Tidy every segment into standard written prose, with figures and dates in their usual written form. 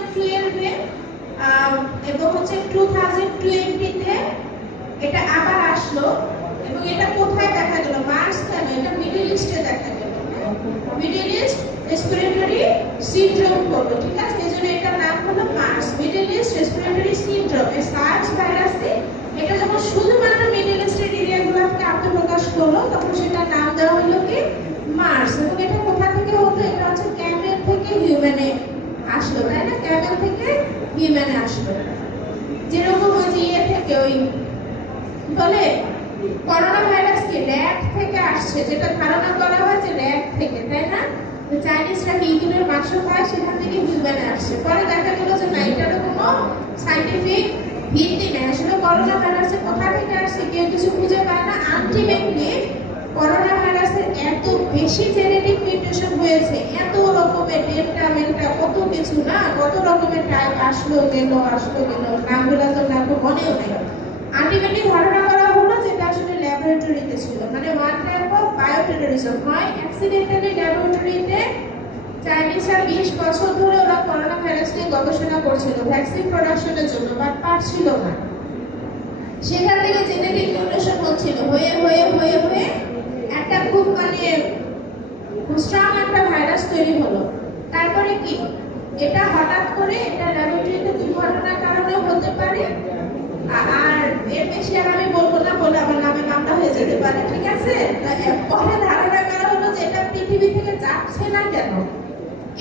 2012-এ এবং হচ্ছে 2020-তে এটা আবার আসলো। এবং এটা কোথায় দেখা গেল? মার্স কেন? এটা মিডল ইস্টে দেখা গেল। মিডল ইস্ট রেসপিরেটরি সিনড্রোম হলো, ঠিক আছে? এজন্য এটার নাম হলো MERS, Middle East respiratory syndrome. এই সার্স ভাইরাসে এটা যখন শুধুমাত্র মিডল ইস্টের এরিয়াগুলোতে আত্মপ্রকাশ করলো, তখন সেটার নাম দেওয়া হলো কি মার্স। এবং এটা কোথা থেকে হতো? এটা হচ্ছে ক্যামেল থেকে হিউম্যানে আসলো, তাই না? ক্যামেল থেকে হিউম্যানে আসলো। যেরকম ওই যে ইয়ে থেকে ওই বলে করোনা ভাইরাস কি র্যাট থেকে আসছে, যেটা ধারণা করা হয় যে র্যাট থেকে, তাই না? চাইনিজরা কি ইঁদুরের মাংস খায়, সেখান থেকে হিউম্যানে আসছে। পরে দেখা গেল যে না, এটারও কোনো সাইন্টিফিক ভিত্তি নেই। আসলে করোনা ভাইরাসে কোথা থেকে আসছে কেউ কিছু খুঁজে পায় না। আলটিমেটলি করোনা ভাইরাসের এত বেশি জেনেটিক মিউটেশন হয়েছে, এত রকমের ডেল্টা মেল্টা কত কিছু, না কত রকমের টাইপ আসলো গেল, নামগুলো তো নাম মনেও নেই। আলটিমেটলি ধারণা করা হলো যেটা আসলে ল্যাবরেটরিতে ছিল, মানে ওয়ান টাইপ অফ বায়োটেররিজম। হয় অ্যাক্সিডেন্টালি ল্যাবরেটরিতে চাইনিজরা 20 বছর ধরে ওরা করোনা ভাইরাস নিয়ে গবেষণা করছিল ভ্যাকসিন প্রোডাকশনের জন্য, বাট পারছিল না। সেখান থেকে জেনেটিক মিউটেশন হচ্ছিল, হয়ে হয়ে হয়ে হয়ে একটা খুব মানে স্ট্রং একটা ভাইরাস তৈরি হলো। তারপরে কি এটা হঠাৎ করে এটা ল্যাবরেটরিতে দুর্ঘটনার কারণে হতে পারে, আর এর বেশি আর আমি বলবো না, বলে আমার নামে মামলা হয়ে যেতে পারে, ঠিক আছে? পরে ধারণা করা হলো যে এটা পৃথিবী থেকে যাচ্ছে না কেন,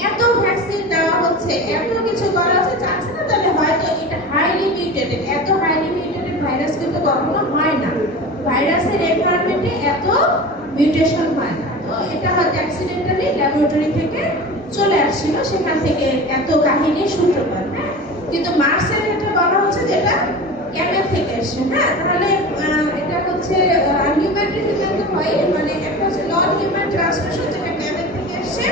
এত ভ্যাকসিন দেওয়া হচ্ছে, এত কিছু করা হচ্ছে, যাচ্ছে না, তাহলে হয়তো এটা হাইলি মিউটেটেড। এত হাইলি মিউটেটেড ভাইরাস কিন্তু কখনো হয় না, ভাইরাসের এনভায়রনমেন্টে এত মিউটেশন হয় না। তো এটা হয়তো অ্যাক্সিডেন্টালি ল্যাবরেটরি থেকে চলে আসছিল, সেখান থেকে এত কাহিনীর সূত্রপাত। হ্যাঁ, কিন্তু মার্সের ক্ষেত্রে বলা হচ্ছে যেটা ক্যামেল থেকে এসছে। হ্যাঁ, তাহলে এটা হচ্ছে হিউম্যান টু হিউম্যান তো হয়, মানে একটা হচ্ছে নন হিউম্যান ট্রান্সমিশন যেটা ক্যামেল থেকে এসছে,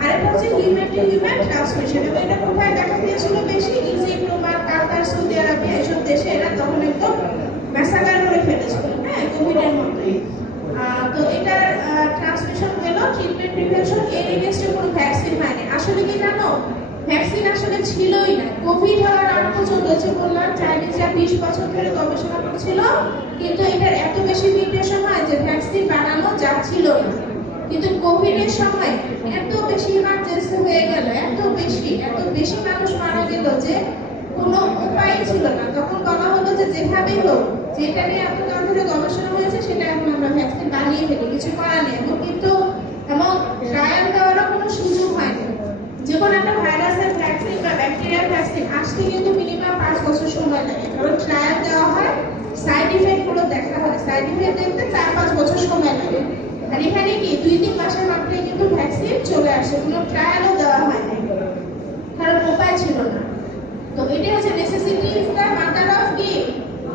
আর একটা হচ্ছে হিউম্যান টু হিউম্যান ট্রান্সমিশন। এবং এটা কোথায় দেখা দিয়েছিল বেশি? ইজিপ্ট, রোমান, কাতার, সৌদি আরবিয়া এসব দেশে এরা তখন একদম ম্যাসাকার করে ফেলেছিল, হ্যাঁ, কোভিডের মতোই। তো এটার ট্রান্সমিশন হলো, ট্রিটমেন্ট প্রিভেনশন, এর এগেইনস্টে কোনো ভ্যাকসিন হয়নি। আসলে কি জানো, ভ্যাকসিন আসলে ছিলই না। কোভিড হওয়ার আগ পর্যন্ত যে বললাম চাইনিজরা 20 বছর ধরে গবেষণা করছিল, কিন্তু এটার এত বেশি মিউটেশন হয় যে ভ্যাকসিন বানানো যাচ্ছিল না। কিন্তু কোভিডের সময় এত বেশি ইমার্জেন্সি হয়ে গেল, এত বেশি মানুষ মারা গেল যে কোনো উপায় ছিল না। তখন বলা হলো যে যেভাবেই হোক, যেটা নিয়ে এত কাল ধরে গবেষণা হয়েছে সেটা এখন আমরা ভ্যাকসিন বানিয়ে ফেলি, কিছু করার নেই। এবং কিন্তু এমন ট্রায়াল দেওয়ারও কোনো সুযোগ হয়নি। যে কোনো একটা ভাইরাসের ভ্যাকসিন বা ব্যাকটেরিয়ার ভ্যাকসিন আসতে কিন্তু মিনিমাম 5 বছর সময় লাগে, কারণ ট্রায়াল দেওয়া হয়, সাইড ইফেক্ট গুলো দেখা হয়, সাইড ইফেক্ট দেখতে 4-5 বছর সময় লাগে। আর এখানে কি 2-3 মাসের মধ্যে কিন্তু ভ্যাকসিন চলে আসে, কোনো ট্রায়ালও দেওয়া হয় না, কারণ উপায় ছিল না। তো এটা হচ্ছে necessity is the mother of কি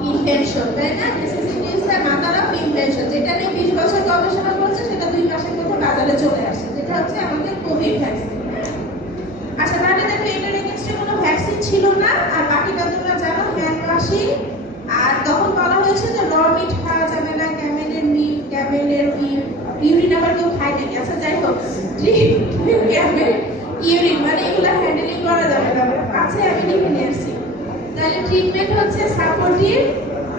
ইনভেনশন, তাই না? Necessity is the mother of invention. যেটা নিয়ে 20 বছর গবেষণা করছে সেটা 2 মাসের মধ্যে বাজারে চলে আসে, যেটা হচ্ছে আমাদের কোভিড ভ্যাকসিন। আচ্ছা, তাহলে দেখো এটার এগেইনস্টে কোনো ভ্যাকসিন ছিল না। আর বাকিটা তোমরা জানো, হ্যান্ড ওয়াশিং। আর তখন বলা হয়েছে যে র মিট খাওয়া যাবে না, ক্যামেলের মিট, ক্যামেলের ইউরিন আবার কেউ খায় নাকি? আচ্ছা, যাই হোক, ক্যামেল ইউরিন মানে এগুলো হ্যান্ডেলিং করা যাবে না। আছে, আমি লিখে নিয়ে আসছি। তাহলে ট্রিটমেন্ট হচ্ছে সাপোর্টিভ,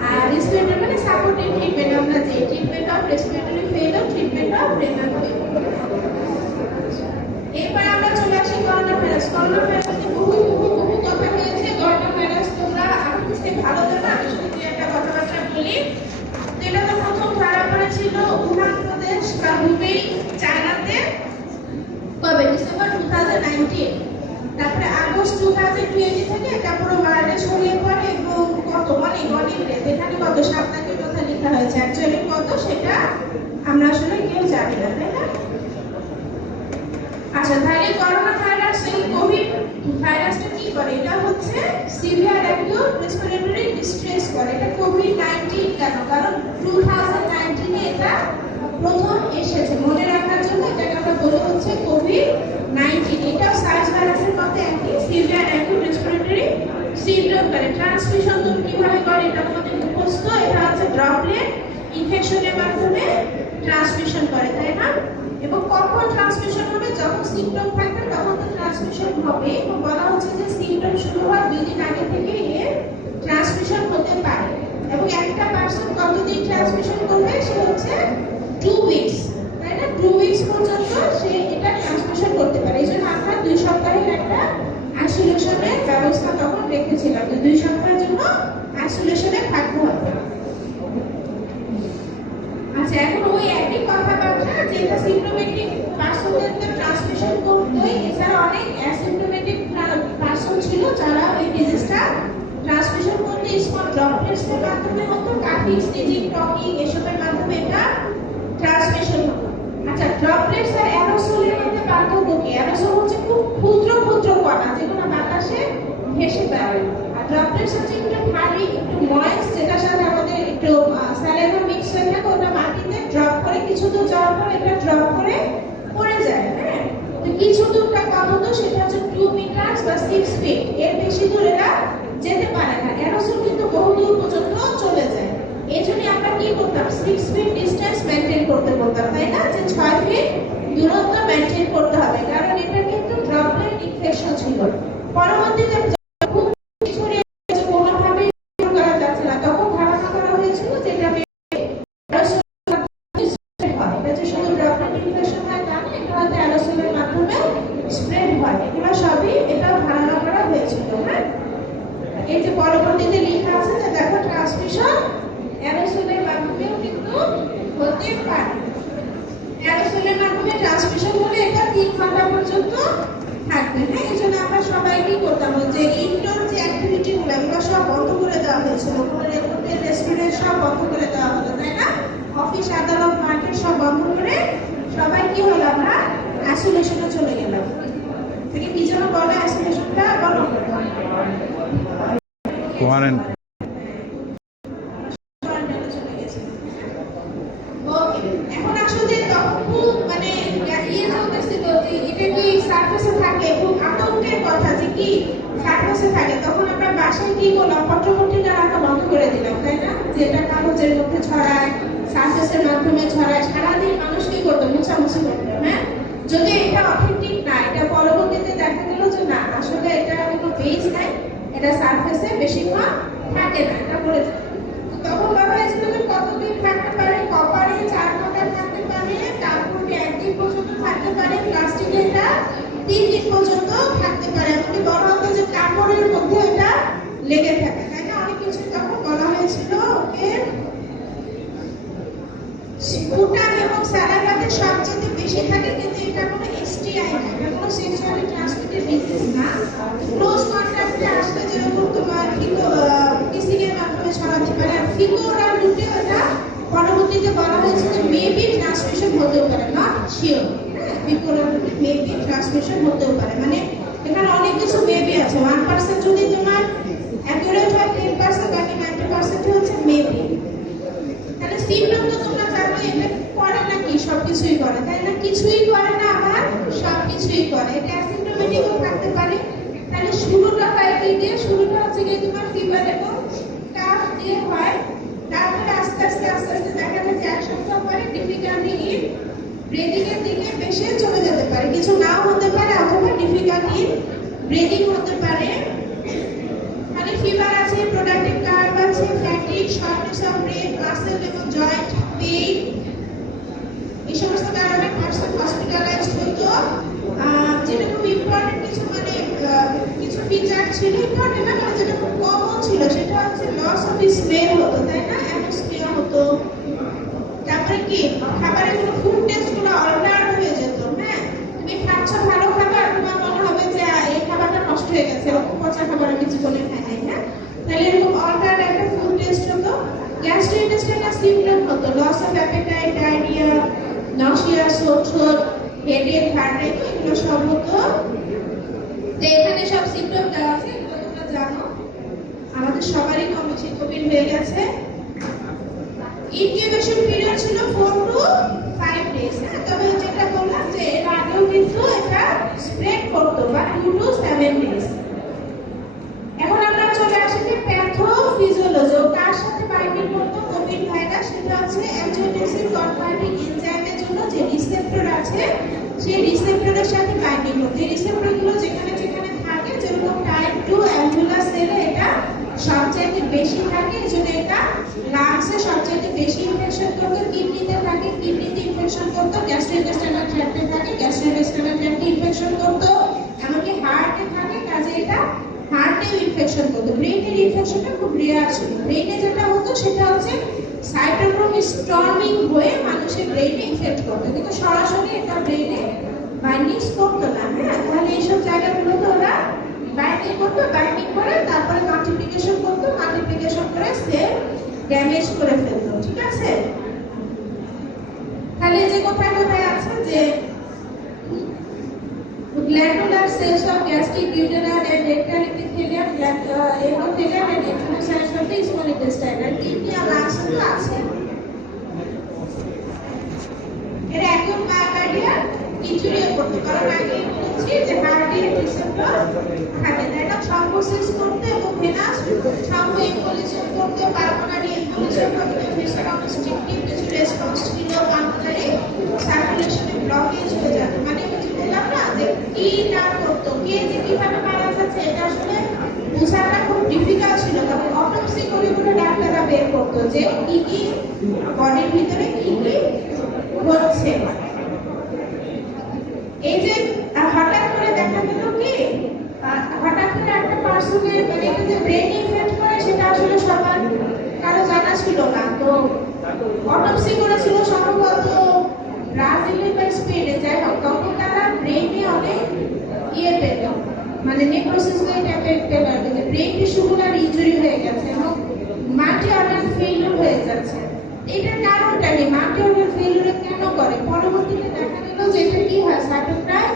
আর রেসপিরেটরি মানে সাপোর্টিভ ট্রিটমেন্ট। আমরা যে treatment of respiratory failure, treatment of renal failure. এরপর আমরা চলে আসি করোনা ভাইরাস। করোনা ভাইরাস নিয়ে বহু কথা হয়েছে। করোনা ভাইরাস তোমরা আরো বুঝতে ভালো জানো, আমি শুধু দুই একটা কথাবার্তা বলি। তো এটা তো প্রথম ধরা পড়েছিল উহান প্রদেশ বা হুবেই, চায়নাতে। কবে? ডিসেম্বর 2019। তারপরে আগস্ট 2020 থেকে এটা পুরো ওয়ার্ল্ডে ছড়িয়ে পড়ে। এবং কত মানে গণিত এখানে কত সাপ্তাহিক কথা লেখা হয়েছে, অ্যাকচুয়ালি কত সেটা আমরা আসলে কেউ জানি না, তাই না? আচ্ছা, তাহলে করোনা ভাইরাস, এই কোভিড ভাইরাসটা কি করে? এটা হচ্ছে সিভিয়ার অ্যাকিউট রেসপিরেটরি ডিস্ট্রেস করে। এটা কোভিড-19 কেন? কারণ 2019 এ এটা প্রথম এসেছে। মনে রাখার জন্য এটাকে আমরা বলি হচ্ছে কোভিড-19। এটা সার্স ভাইরাসের মধ্যে একই, সিভিয়ার অ্যাকিউট রেসপিরেটরি সিনড্রোম করে। ট্রান্সমিশন তো কিভাবে করে এটা আমাদের মুখস্থ। এটা হচ্ছে ড্রপলেট ইনফেকশনের মাধ্যমে ট্রান্সমিশন করে, তাই না? এবং কখন ট্রান্সমিশন হবে? যখন সিম্পটম থাকবে তখন তো ট্রান্সমিশন হবে এবং বলা হচ্ছে যে সিম্পটম শুরু হওয়ার 2 দিন আগে থেকে এর ট্রান্সমিশন হতে পারে এবং একটা পারসন কতদিন ট্রান্সমিশন করবে সে হচ্ছে 2 উইকস, তাই না? 2 উইকস পর্যন্ত সে এটা ট্রান্সমিশন করতে পারে। এই জন্য আমরা 2 সপ্তাহের একটা আইসোলেশনের ব্যবস্থা তখন রেখেছিলাম যে 2 সপ্তাহের জন্য আইসোলেশনে থাকতে হবে। আচ্ছা, এখন ওই একই কথাবার্তা যেটা সিম্পটোমেটিক পার্সনদের ট্রান্সমিশন করতো, এছাড়া অনেক অ্যাসিম্পটোমেটিক পার্সন ছিল যারা ওই ডিজিজটা ট্রান্সমিশন করতে স্মল ড্রপলেটসের মাধ্যমে হতো, কাফিং, স্নিজিং, টকিং এসবের মাধ্যমে এটা ট্রান্সমিশন হতো। আচ্ছা, ড্রপলেটস আর অ্যারোসলের মধ্যে পার্থক্য কি? অ্যারোসল হচ্ছে খুব ক্ষুদ্র ক্ষুদ্র কণা যেগুলো বাতাসে ভেসে বেড়ায়, আর ড্রপলেটস হচ্ছে একটু ভারী, একটু ময়েস্ট, যেটার সাথে আমাদের একটু স্যালাইভা মিক্স হয়ে থাকে, ওটা মাটিতে ড্রপ করে কিছু দূর যাওয়ার পর এটা ড্রপ করে পড়ে যায়। হ্যাঁ, তো কিছু দূরটা কত দূর, সেটা হচ্ছে 2 মিটার বা 6 ফিট, এর বেশি দূর এরা যেতে পারে না। অ্যারোসল কিন্তু বহু দূর পর্যন্ত চলে যায়। এই জন্য আমরা কি করতাম, 6 ফিট ডিস্টেন্স মেনটেন করতে বলতাম, তাই না? যে 6 ফিট দূরত্ব মেনটেন করতে হবে, কারণ এটা কিন্তু ড্রপলেট ইনফেকশন ছিল। পরবর্তীতে এই যে পরবর্তীতে লেখা আছে যে দেখো ট্রান্সমিশন অ্যারোসলের মাধ্যমেও কিন্তু হতে পারে। অ্যারোসলের মাধ্যমে ট্রান্সমিশন হলে এটা 3 ঘন্টা পর্যন্ত থাকবে। হ্যাঁ, এই জন্য আমরা সবাই কি করতাম, যে ইনডোর যে অ্যাক্টিভিটি গুলো এগুলো সব বন্ধ করে দেওয়া হয়েছিল, হোটেল রেস্টুরেন্ট সব বন্ধ করে দেওয়া হলো, তাই না? অফিস, আদালত, মার্কেট সব বন্ধ করে সবাই কি হলো, আমরা আইসোলেশনে চলে গেলাম। থেকে কি যেন বলে আইসোলেশনটা, বলো কোয়ারেন্টাইন। এখন আসলে তখন খুব মানে ইয়ে চলতেছিল যে এটা কি সার্ফেসে থাকে, খুব আতঙ্কের কথা যে কি সার্ফেসে থাকে। তখন আমরা বাসায় কি করলাম, পত্রপত্রিকা রাখা বন্ধ করে দিলাম, তাই না? যেটা কাগজের মধ্যে ছড়ায়, সার্ফেসের মাধ্যমে ছড়ায়, সারাদিন মানুষ কি করতো, মুছামুছি করতো। হ্যাঁ, যদি এটা অথেন্টিক না, এটা পরবর্তীতে দেখা গেল যে না, আসলে এটা কোনো বেস নাই, এটা সারফেসে বেশিক্ষণ থাকে না, এটা পড়ে যায়। তখন বলা হয়েছিল যে কতদিন থাকতে পারে, কপারে 4 ঘন্টা থাকতে পারে, কাপড়ে 1 দিন পর্যন্ত থাকতে পারে, প্লাস্টিকে এটা 3 দিন পর্যন্ত থাকতে পারে। এমনকি বলা হতো যে কাপড়ের মধ্যে এটা লেগে থাকে, তাই না? অনেক কিছু তখন বলা হয়েছিল। ওকে, স্পুটাম এবং স্যালাইভাতে সবচেয়ে বেশি থাকে, কিন্তু এটা কোনো এসটিআই না, এটা কোনো সেক্সুয়ালি ট্রান্সমিটেড ডিজিজ না। ক্লোজ কন্টাক্টে আসলে যেরকম তোমার কিসিং এর মাধ্যমে ছড়াতে পারে, আর ফিকোর আর লুটে এটা পরবর্তীতে বলা হয়েছে যে মেবি ট্রান্সমিশন হতেও পারে, নট শিওর। হ্যাঁ, ফিকোর আর লুটে মেবি ট্রান্সমিশন হতেও পারে, মানে এখানে অনেক কিছু মেবি আছে। 1% যদি তোমার অ্যাকুরেট হয়, 10% বাকি 90% হচ্ছে মেবি। তাহলে সিম্পটম তো তোমরা জানো, এটা করে না কি সবকিছুই করে, তাই না? কিছুই করে না, আবার সবকিছুই করে। এটা অ্যাসিম্পটোমেটিকও থাকতে পারে। তাহলে শুরুটা হয় কি দিয়ে, শুরুটা হচ্ছে গিয়ে তোমার ফিভার এবং কাফ দিয়ে হয়, তারপরে আস্তে আস্তে আস্তে আস্তে দেখা যায় যে 1 সপ্তাহ পরে ডিফিকাল্টি ইন ব্রিদিং এর দিকে বেশি চলে যেতে পারে, কিছু নাও হতে পারে, অথবা ডিফিকাল্টি ইন ব্রিদিং হতে পারে। মানে ফিভার আছে, প্রোডাক্টিভ কার্ভ আছে, fatigue, shortness of breadth, muscle এবং জয়েন্ট পেইন, এই সমস্ত কারণে পার্সন হসপিটালাইজড হতো। যেটা খুব ইম্পর্টেন্ট কিছু মানে কিছু ফিচার ছিল, ইম্পর্টেন্ট না, মানে যেটা খুব কমন ছিল সেটা হচ্ছে লস অফ স্মেল হতো, তাই না? অ্যানোস্মিয়া হতো। তারপরে কি খাবারের কোনো ফুড টেস্ট গুলো অল্টার হয়ে যেত। হ্যাঁ, তুমি খাচ্ছ ভালো খাবার, তোমার মনে হবে যে এই খাবারটা নষ্ট হয়ে গেছে, এরকম পচা খাবার আমি জীবনে খাই নাই। হ্যাঁ, তাহলে এরকম অল্টার একটা ফুড টেস্ট হতো। গ্যাস্ট্রোইন্টেস্টাইনাল সিম্পটম হতো loss of appetite, diarrhoea, nausea, sore throat, headache, heartache, এগুলো সব হতো। তো এখানে সব সিম্পটম দেওয়া আছে, এগুলো তোমরা জানো। আমাদের সবারই কম বেশি কোভিড হয়ে গেছে। ইনকিউবেশন পিরিয়ড ছিল 4 to 5 ডেজ। হ্যাঁ, তবে যেটা বললাম যে এর আগেও কিন্তু এটা স্প্রেড করতো, বা 2 to 7 ডেজ। এখন আমরা চলে আসি যে প্যাথোফিজিওলজি, কার সাথে বাইন্ডিং করতো কোভিড ভাইরাস, সেটা হচ্ছে অ্যাঞ্জিওটেনসিন কনভার্টিং এনজাইমের জন্য যে রিসেপ্টর আছে, সেই রিসেপ্টরের সাথে বাইন্ডিং করতো। এই রিসেপ্টরগুলো সবচেয়ে বেশি থাকে, এজন্য এটা লাংসে সবচেয়ে বেশি ইনফেকশন করতো, কিডনিতে থাকে কিডনিতে ইনফেকশন করতো, গ্যাস্ট্রোইন্টেস্টাইনাল ট্র্যাক্টে থাকে গ্যাস্ট্রোইন্টেস্টাইনাল ট্র্যাক্টে ইনফেকশন করতো, এমনকি হার্টে থাকে, কাজে এটা হার্টেও ইনফেকশন করতো। ব্রেনের ইনফেকশনটা খুব রেয়ার ছিল। ব্রেনে যেটা হতো সেটা হচ্ছে সাইটোক্রোম স্টর্মিং হয়ে মানুষের ব্রেনে ইনফেক্ট করতো, কিন্তু সরাসরি এটা ব্রেনে বাইন্ডিং করতো না। হ্যাঁ, তাহলে এইসব জায়গাগুলোতে ওরা বাইন্ডিং করতো, বাইন্ডিং করে তারপরে মাল্টিপ্লিকেশন করতো, মাল্টিপ্লিকেশন করে সেল ড্যামেজ করে ফেলতো। ঠিক আছে, তাহলে যে কোথায় কোথায় আছে যে glandular cells of gastric, duodenal and rectal epithelium, endothelium and internal cells of the small intestine and kidney R lungs তো আছে। এর একদম মায়োকার্ডিয়াল ইনজুরিও করতে, কারণ আগে বলেছি যে কার্ডিয়াক রিসেপ্টর থাকে, তাই না? থ্রম্বোসিস করতে এবং ভেনাস থ্রম্বো এম্বোলিজম করতে, পালমোনারি এম্বোলিজম করতে, ভেসোকনস্ট্রিকটিভ কিছু রেসপন্স ছিল, পালমোনারি সার্কুলেশনে ব্লকেজ হয়ে যেত। মানে বললাম না যে কি না করতো, কে যে কিভাবে মারা যাচ্ছে এটা আসলে বোঝাটা খুব ডিফিকাল্ট ছিল, তবে অটোপসি করে করে ডাক্তাররা বের করতো যে কি কি বডির ভিতরে কি কি হচ্ছে। এই যে হঠাৎ করে দেখা গেল কি হঠাৎ করে একটা পার্সনের মানে এটা যে ব্রেন ইনফেক্ট করে সেটা আসলে সবার কারো জানা ছিল না। তো অটোপসি করেছিল সম্ভবত ব্রাজিলে বা স্পেনে, যাই হোক, তখন তারা ব্রেনে অনেক পেল, মানে নেক্রোসিস টাইপের পেল, যে ব্রেন টিস্যুগুলোর ইনজুরি হয়ে গেছে এবং মাল্টি অর্গান ফেইলিউর হয়ে যাচ্ছে। এটার কারণটা কি, মাল্টি অর্গান ফেইলিউর কেন করে? পরবর্তীতে দেখা গেল যে এটা কি হয়, সাইটোকাইন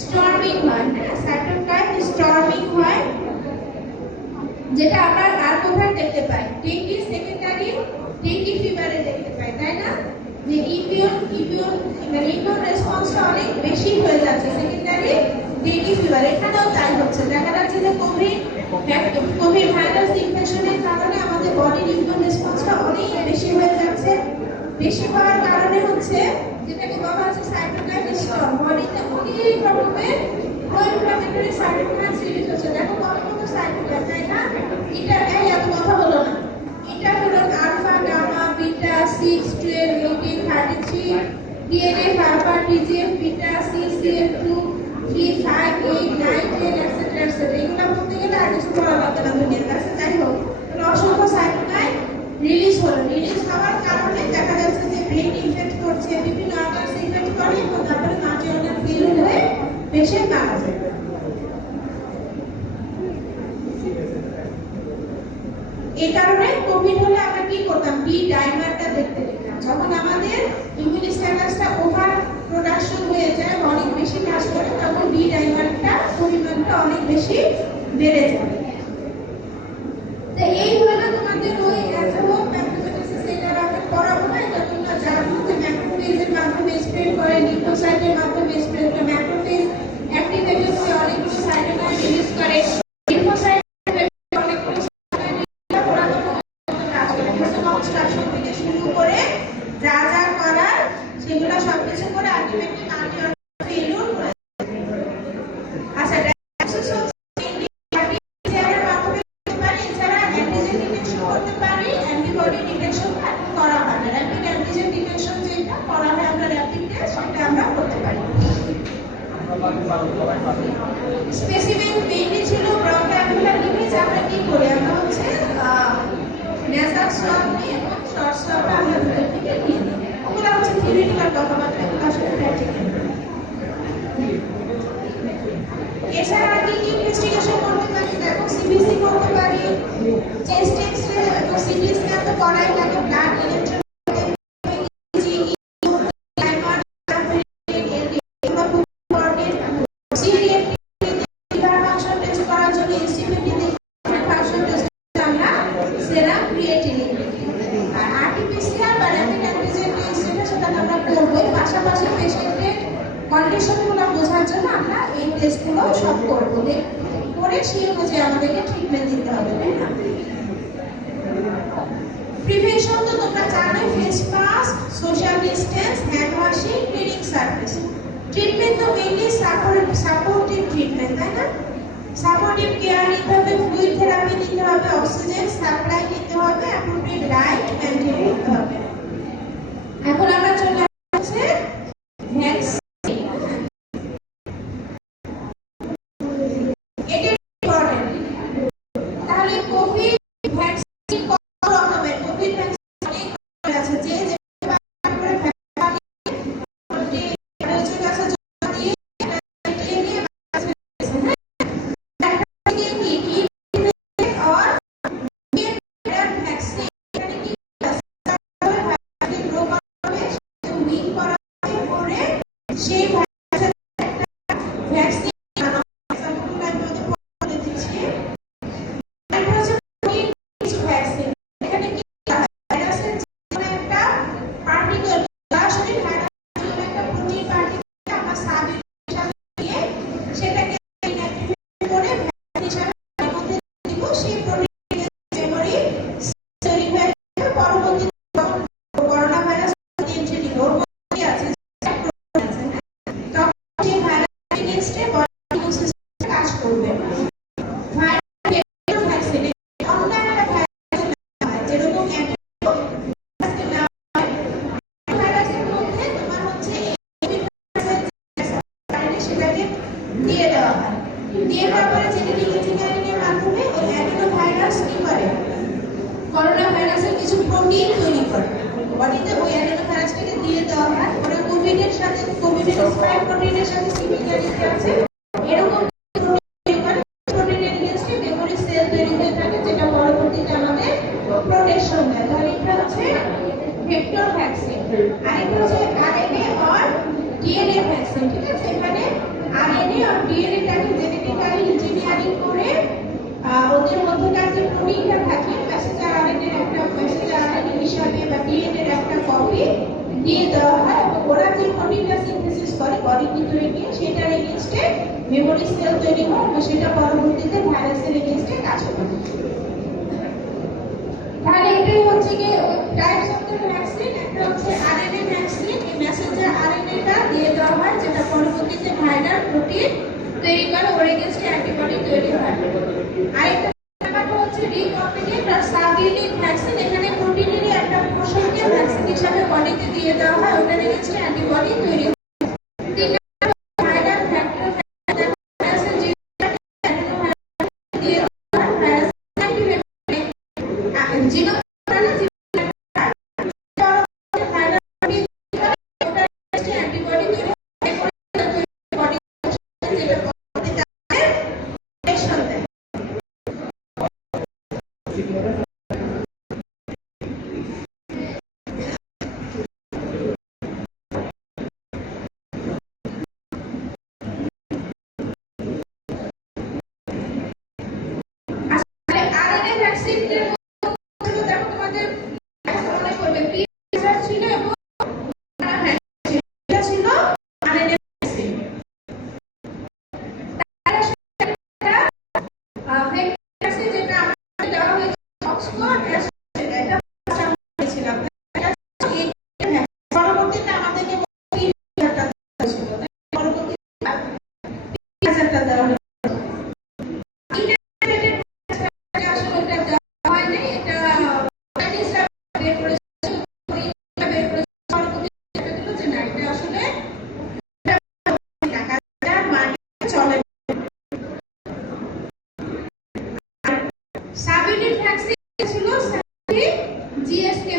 স্টর্মিং হয়। হ্যাঁ, সাইটোকাইন স্টর্মিং হয়, যেটা আমরা আর কোথায় দেখতে পাই? ডেঙ্গি সেকেন্ডারি ডেঙ্গি ফিভারে দেখতে পাই, তাই না? যে ইমিউন রেসপন্সটা অনেক বেশি হয়ে যাচ্ছে সেকেন্ডারি ডেঙ্গি ফিভার। এখানেও তাই হচ্ছে, দেখা যাচ্ছে যে কোভিড ভাইরাস ইনফেকশনের কারণে আমাদের বডির ইমিউন রেসপন্সটা অনেক বেশি হয়ে যাচ্ছে। বেশি হওয়ার কারণে হচ্ছে যেটাকে বলা হচ্ছে সাইটোকাইন স্টর্ম, বডিতে অনেক রকমের প্রো-ইনফ্ল্যামেটরি সাইটোকাইন রিলিজ হচ্ছে। দেখো কত কত সাইটোকাইন, তাই না? এটা এত কথা হলো না, এটা হলো alpha, gamma, beta, 6, 12, 18, 33, TNF, alpha, TGF, beta, C, CF2, 3, 5, 8, 9, 10, etc. এগুলো বলতে গেলে আর কিছু বলা লাগবে না দুনিয়ার কাছে। যাই হোক, অসংখ্য সাইটোকাইন রিলিজ হলো। রিলিজ হওয়ার কারণে দেখা যাচ্ছে যে ব্রেন ইনফেক্ট করছে, বিভিন্ন অর্গানস ইনফেক্ট করে এবং তারপরে মাল্টি অর্গান ফেইলিউর হয়ে পেশেন্ট মারা যায়। এই কারণে কোভিড হলে আমরা কি করতাম? ডি ডাইমারটা দেখতে দিতাম। যখন আমাদের ইমিউন স্ট্যাটাসটা ওভার প্রোডাকশন হয়ে যায়, অনেক বেশি কাজ করে, তখন ডি ডাইমারটা পরিমাণটা অনেক বেশি বেড়ে যায়। তো এই হলো তোমাদের ওই অ্যাথোম ম্যাক্রোফেজেস, এটা আমরা পড়াবো না, এটা তোমরা জানো যে ম্যাক্রোফেজের মাধ্যমে স্প্রেড করে, লিউকোসাইটের মাধ্যমে স্প্রেড করে। ম্যাক্রোফেজ অ্যাক্টিভেটেড হয়ে অনেকগুলো সাইটোকাইন রিলিজ করে, লিউকোসাইট অনেকগুলো কনস্ট্রাকশন থেকে শুরু করে যা যা করার সেগুলো সবকিছু করে আলটিমেটলি মাল্টি অর্গান ফেইলিউর হয়। আচ্ছা, ডায়াগনোসিস হচ্ছে এর মাধ্যমে করতে পারি, এছাড়া অ্যান্টিজেন ডিটেকশন করতে পারি, অ্যান্টিবডি ডিটেকশন করা হয় না। র্যাপিড অ্যান্টিজেন ডিটেকশন যেটা করা হয় আমরা র্যাপিড টেস্ট, সেটা আমরা করতে পারি। স্পেসিফিক মেইনলি ছিল ব্রঙ্কোঅ্যালভিউলার লিভেজ। আমরা কি করি, আমরা হচ্ছে নেজাল সোয়াব নিয়ে এবং শর্ট সোয়াবটা আমরা ভিতর থেকে নিয়ে নিই। ওগুলো হচ্ছে থিওরিটিক্যাল কথাবার্তা, এগুলো আসলে প্র্যাকটিক্যাল। এছাড়া কি কি ইনভেস্টিগেশন করতে পারি? দেখো, সিবিসি করতে পারি, চেস্ট এক্স-রে এবং সিটি স্ক্যান তো করাই লাগে, ব্লাড ইলেকট্রন কন্ডিশনগুলো বোঝার জন্য আমরা এই টেস্টগুলো সব করবো, করে সেই অনুযায়ী আমাদেরকে ট্রিটমেন্ট দিতে হবে, তাই না? প্রিভেনশন তো তোমরা জানোই, face mask, social distance, hand washing, cleaning service. Treatment তো মেইনলি সাপোর্টিভ ট্রিটমেন্ট, তাই না? সাপোর্টিভ প্রিভেন্টিভ কেয়ার নিতে হবে, ফ্লুইড থেরাপি দিতে হবে, অক্সিজেন সাপ্লাই দিতে হবে, অ্যাপ্রোপ্রিয়েট ডায়েট মেইনটেইন করতে হবে। এখন আমরা চলে আসছে ভ্যাকসিন। এটা ইম্পর্টেন্ট। তাহলে কোভিড ভ্যাকসিন কত রকমের? কোভিড ভ্যাকসিন অনেক রকমের আছে, যে যে করে ভ্যাকসিন কাছে জমা দিয়ে এটা নিয়ে और ভ্যাকসিন এখানে কি ভ্যাকসিন গ্রো করা হবে, উইক করা হবে, সেই ভ্যাকসিন এক্সাম্পল আমি ওদের বলে দিচ্ছি। এটা হচ্ছে ভ্যাকসিন। এখানে কি ভাইরাসের যে একটা পার্টিকেল, সরাসরি ভাইরাসের একটা প্রোটিন পার্টিকেল আমরা সাবের সাথে দিয়ে সেটাকে ইনঅ্যাক্টিভেট করে ভ্যাকসিন হিসেবে মধ্যে দিব। সেই প্রোটিন মেমরি তৈরি হয়ে যাবে। পরবর্তী করোনা ভাইরাস এন্ট্রি ওর মধ্যে আছে, তখন সেই ভাইরাস এগেইনস্টে বডি ইমিউন সিস্টেম কাজ করবে। ভাইরাস ভ্যাকসিন অন্য একটা ভাইরাস যেরকম ভাইরাসের মধ্যে তোমার হচ্ছে সেটাকে দিয়ে দেওয়া হয়। দিয়ে দেওয়ার পরে জেনেটিক ইঞ্জিনিয়ারিং এর মাধ্যমে ওই অ্যাডিনো ভাইরাস কি করে, করোনা ভাইরাসের কিছু প্রোটিন তৈরি করে বডিতে। ওই অ্যাডিনো ভাইরাসটাকে দিয়ে দেওয়া হয়। ওরা কোভিডের সাথে, কোভিডের স্পাইক প্রোটিনের সাথে সিমিলারিটি আছে, এরকম প্রোটিন করে। প্রোটিনের এগেইনস্টে মেমরি সেল তৈরি হয়ে থাকে, যেটা পরবর্তীতে আমাদের প্রোটেকশন দেয়। তাহলে এটা হচ্ছে ভেক্টর ভ্যাকসিন। আরেকটা হচ্ছে আরএনএ আর ডিএনএ ভ্যাকসিন। ঠিক আছে, এখানে আরএনএ আর ডিএনএটাকে জেনেটিক্যালি ইঞ্জিনিয়ারিং করে ওদের মধ্যকার যে প্রোটিনটা থাকে, মেসেঞ্জার আরএনএ এর একটা মেসেঞ্জার আরএনএ হিসাবে বা ডিএনএ এর একটা কপি দিয়ে দেওয়া হয়, এবং ওরা যে প্রোটিনটা সিনথেসিস করে বডির ভিতরে গিয়ে সেটার এগেইনস্টে মেমরি সেল তৈরি হয়, এবং সেটা পরবর্তীতে ভাইরাসের এগেইনস্টে কাজ করে। তাহলে এটাই হচ্ছে কি টাইপস অফ দ্য ভ্যাকসিন। একটা হচ্ছে আরএনএ ভ্যাকসিন, এই মেসেঞ্জার আরএনএটা দিয়ে দেওয়া হয়, যেটা পরবর্তীতে ভাইরাল প্রোটিন তৈরি করে, ওর এগেইনস্টে অ্যান্টিবডি তৈরি হয়। আরেকটা ব্যাপারটা হচ্ছে রিকম্বিনেন্ট আর সাবইউনিট ভ্যাকসিন। এখানে প্রোটিনেরই একটা পোর্শনকে ভ্যাকসিন হিসেবে বডিতে দিয়ে দেওয়া হয়, ওটার এগেইনস্টে অ্যান্টিবডি তৈরি হয়। তিন নম্বর ভাইরাল ভেক্টর ভ্যাকসিন, যে দিয়ে দেওয়া হয় ভাইরাস অ্যাক্টিভেট জিনো সাবইউনিট ভ্যাকসিন ছিল সানোফি জিএসকে,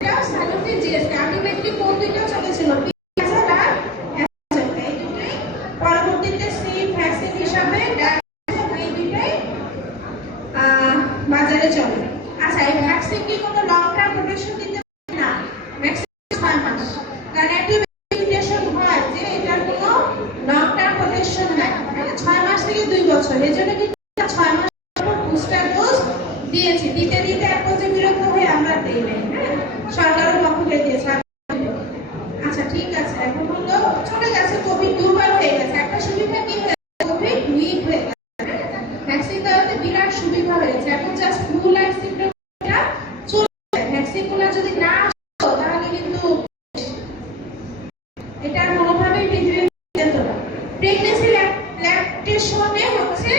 এটা সানোফি জিএসকে। আলটিমেটলি কোন দুইটা চলেছিল, পিফাজার আর অ্যাস্ট্রাজেনেকা, এই দুটোই পরবর্তীতে সেম ভ্যাকসিন হিসাবে এই দুটোই বাজারে চলে। আচ্ছা, এই ভ্যাকসিন কি কোনো লং টার্ম প্রোটেকশন দিতে পারে না? ভ্যাকসিন 6 মাস, কারণ একটা লিমিটেশন হয় যে এটার কোনো লং টার্ম প্রোটেকশন নাই, 6 মাস থেকে 2 বছর। এজন্য কি 6 মাস বুস্টার ডোজ দিয়েছি, দিতে দিতে এক পর্যায়ে বিরক্ত হয়ে আমরা দেই নাই। হ্যাঁ, সরকারের পক্ষ থেকে দিয়েছে। আচ্ছা ঠিক আছে, এখন হলো চলে গেছে, কোভিড দুর্বল হয়ে গেছে। একটা সুবিধা কি হয়েছে, কোভিড উইক হয়ে গেছে, ভ্যাকসিন দেওয়াতে বিরাট সুবিধা হয়েছে। এখন জাস্ট ফ্লু লাইক সিম্পটমটা চলছে। ভ্যাকসিনগুলো যদি না আসতো তাহলে কিন্তু এটার কোনোভাবেই পৃথিবী যেত না। প্রেগন্যান্সি ল্যাকটেশনে হচ্ছে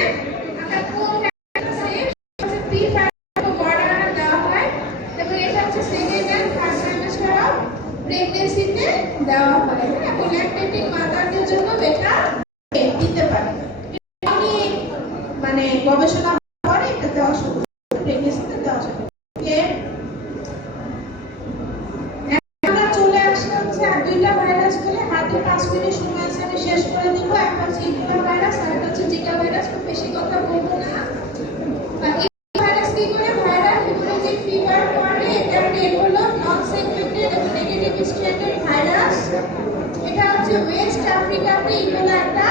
মানে গবেষণা করে এটা দেওয়া সম্ভব, প্রেগন্যান্সিতে দেওয়া সম্ভব। আমরা চলে আসলে হচ্ছে আর দুইটা ভাইরাস বলে হাতে 5 মিনিট সময় আছে, আমি শেষ করে দিব। একটা হচ্ছে ইবোলা ভাইরাস আর একটা হচ্ছে জিকা ভাইরাস। খুব বেশি কথা বলবো না। এই ভাইরাস কি করে? ভাইরাল হেমোরেজিক ফিভার করে। এটা হলো নন সেগমেন্টেড এবং নেগেটিভ স্ট্রেন্ডের ভাইরাস। এটা হচ্ছে ওয়েস্ট আফ্রিকাতে ইবোলা একটা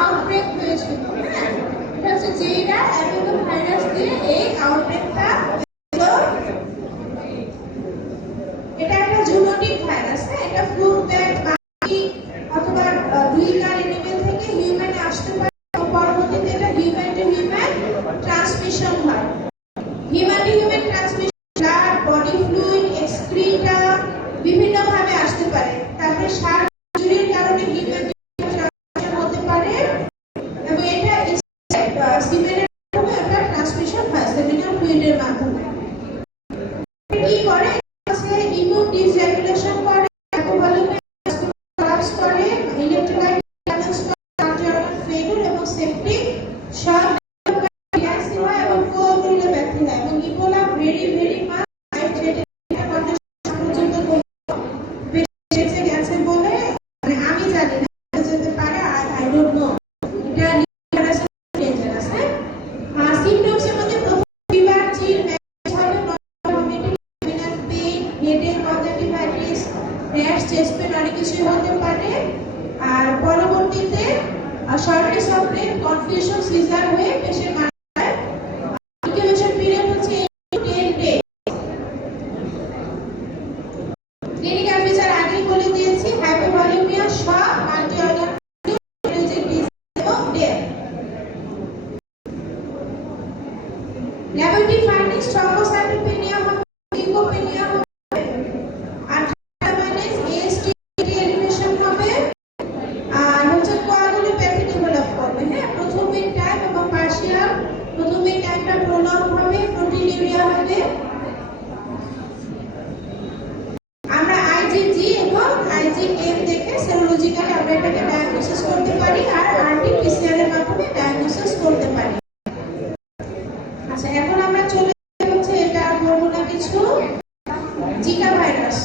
আউটব্রেক হয়েছিল। হ্যাঁ, এটা হচ্ছে যেটা অ্যামিনো ভাইরাস দিয়ে এই আউটব্রেকটা হলো। এটা একটা জুনোটিক ভাইরাস। হ্যাঁ, এটা ফ্লুক ব্যাট বাকি অথবা রুইগার এনিমেল থেকে হিউম্যানে আসতে পারে এবং পরবর্তীতে এটা হিউম্যান টু হিউম্যান ট্রান্সমিশন হয়। Human to human transmission blood, body fluid, excreta বিভিন্ন ভাবে আসতে পারে। তারপরে সার ইনজুরির কারণে হিউম্যান টু হিউম্যান ট্রান্সমিশন হতে পারে এবং এটা সিমেনের মাধ্যমে এটা ট্রান্সমিশন হয়, সেমিনাল ফ্লুইডের মাধ্যমে। কি করে? ইমিউন ডিসরেগুলেশন করে, কোলাপস করে, ইলেকট্রোলাইট ব্যালেন্স করে, কার্ডিয়াক ফেলিউর এবং সেপ্টিক শক রিঅ্যাক্সিভ হয় এবং কোঅ্যাগুলেটর ব্যাকটেরিয়া এবং Ebola very much life threatening condition পর্যন্ত বেঁচে গেছে বলে মানে আমি জানি না, যেতে পারে, আই ডোন্ট নো। এটা ভাইরাসের ডেঞ্জারাস। হ্যাঁ, সিমটমস এর মধ্যে প্রথম ফিভার, চিল, ম্যাচ হবে, headache, conjunctivitis, rash, chest pain অনেক কিছু হতে পারে। আর পরবর্তীতে shortness of breath, confusion, seizure হয়ে পেশেন্ট মারা যায়। ইনকিউবেশন পিরিয়ড হচ্ছে 10 ডে। ক্লিনিক্যাল ফিচার আগেই বলে দিয়েছি, হাইপোভলিউমিয়া, শক, মাল্টি অর্গান ডিজিজ এবং ডেথ। ল্যাবরেটরি ফাইন্ডিংস থ্রম্বোসাইটোপেনিয়া হবে, লিউকোপেনিয়া হবে, আর ট্রাইমাইনাস এএসটি এলিমিনেশন হবে, আর হচ্ছে কোয়াগুলোপ্যাথি ডেভেলপ করবে। হ্যাঁ, প্রথমে টাইম এবং পার্শিয়াল, প্রথমে টাইমটা প্রলং হবে, প্রোটিনিউরিয়া হবে। আমরা আইজিজি এবং আইজিএম দেখে সেরোলজিক্যালি আমরা এটাকে ডায়াগনোসিস করতে পারি আর আরটি-পিসিআর এর মাধ্যমে ডায়াগনোসিস করতে পারি। আচ্ছা, এখন আমরা চলে হচ্ছে এটা বলবো না কিছু, জিকা ভাইরাস।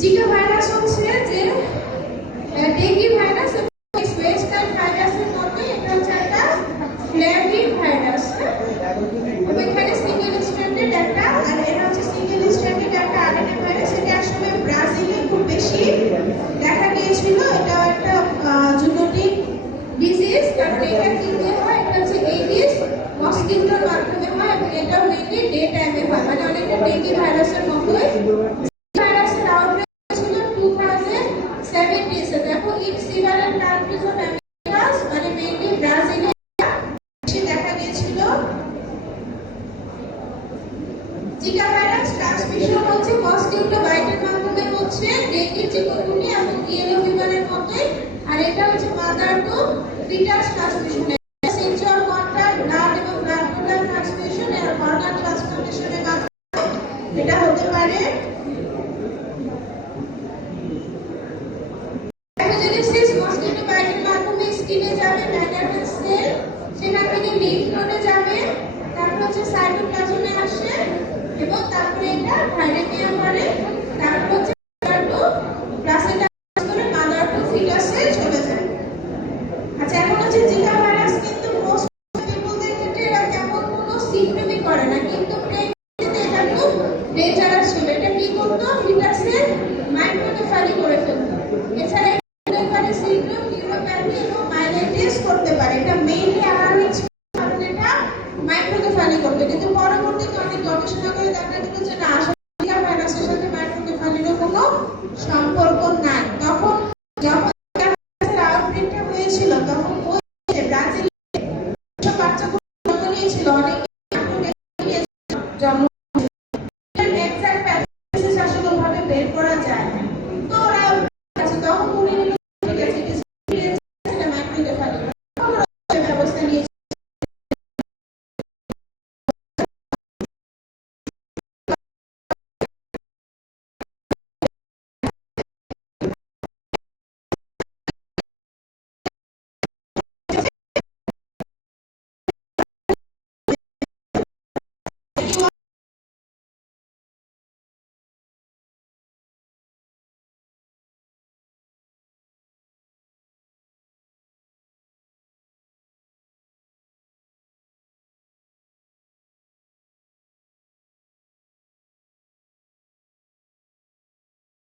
জিকা ভাইরাস হচ্ছে যে ডেঙ্গি ভাইরাস এবং ওয়েস্ট নাইল ভাইরাসের মধ্যে এটা হচ্ছে একটা ফ্ল্যাভিড ভাইরাস। এবং এখানে সিঙ্গেল স্ট্র্যান্ডেড একটা, আর এটা হচ্ছে সিঙ্গেল স্ট্র্যান্ডেড একটা আরএনএ ভাইরাস। এটা আসলে ব্রাজিলে খুব বেশি দেখা গিয়েছিল। এটা একটা জুনোটিক ডিজিজ। কারণ এটা কি দিয়ে হয়? এটা হচ্ছে এডিস মসকিটোর মাধ্যমে হয় এবং এটা মেইনলি ডে টাইমে হয়, মানে অনেকটা ডেঙ্গি ভাইরাসের মতোই। ভাইরাসের আউটব্রেক ছিল 2017 তে। দেখো ইনসিভারেন্ট কান্ট্রিজ অফ আমেরিকাস, মানে মেইনলি ব্রাজিলে বেশি দেখা গিয়েছিল। জিকা ভাইরাস ট্রান্সমিশন হচ্ছে মসকিটো বাইটের মাধ্যমে, হচ্ছে ডেঙ্গি, চিকুনগুনিয়া এবং ইয়েলো ফিভারের মতোই। আর এটা হচ্ছে mother to foetus transmission. Sexual contact, blood এবং ব্লাড ট্রান্সমিশন আর অর্গান ট্রান্সপ্লান্টেশনের মাধ্যমে এটা হতে পারে। প্যাথোজেনেসিস মসকিটো বাইটের মাধ্যমে স্কিনে যাবে, ল্যাটেরাল সেল, সেখান থেকে লিম্ফ নোডে যাবে, তারপর হচ্ছে সাইটোপ্লাজমে আসে এবং তারপরে এটা থাইলেমিয়া করে, তারপর হচ্ছে প্লাসেন্টা করে মাদার টু ফিটাসে চলে যায়। আচ্ছা, এখন হচ্ছে জিকা ভাইরাস কিন্তু মোস্ট পিপলদের ক্ষেত্রে এটা তেমন কোনো সিম্পটমই করে না, কিন্তু প্রেগন্যান্সিতে এটা খুব ডেঞ্জারাস ছিল। এটা কি করতো? ফিটাসের মাইক্রোকেফালি করে ফেলতো। এছাড়া এটা সিনড্রোম, নিউরোপ্যাথি এবং মাইলাইটিস করতে পারে। এটা মেইনলি অ্যালার্মিক কারণ এটা মাইক্রোকেফালি করতো, কিন্তু পরবর্তীতে অনেক গবেষণা করে দেখা গেল যে না, আসলে জিকা ভাইরাসের সাথে মাইক্রোকেফালিরও কোনো সম্পর্ক নাই। তখন যখন আউটব্রেকটা হয়েছিল তখন ওই ব্রাজিলে বাচ্চাগুলো জন্ম নিয়েছিল, অনেক